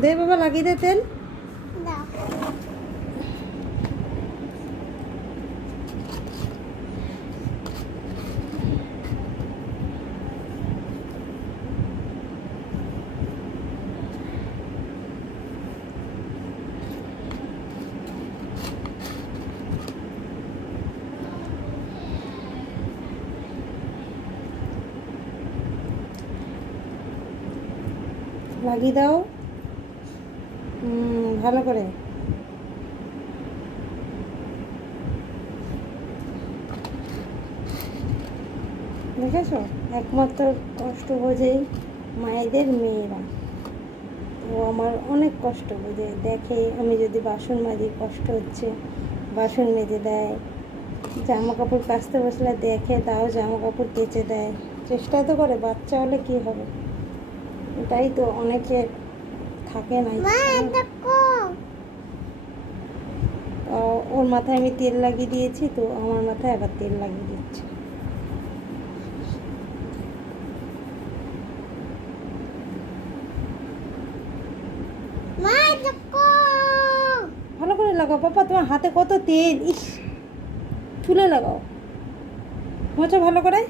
দে বাবা, লাগিয়ে দে তেল। লাগিয়ে দাও ভালো করে। দেখেছো, একমাত্র কষ্ট বোঝেই মায়েদের মেয়েরা। ও আমার অনেক কষ্ট বোঝে, দেখে আমি যদি বাসন মাজি কষ্ট হচ্ছে, বাসন মেজে দেয়। জামা কাপড় কাচতে বসলে দেখে, তাও জামা কাপড় কেচে দেয়। চেষ্টা তো করে, বাচ্চা হলে কি হবে। এটাই তো অনেকে থাকে না। ওর মাথায় আমি তেল লাগিয়ে দিয়েছি, তো আমার মাথায় আবার তেল লাগিয়ে দিচ্ছি। ভালো করে লাগাও পাপা, তোমার হাতে কত তেল। ইস, তুলে লাগাও, মোছো ভালো করে।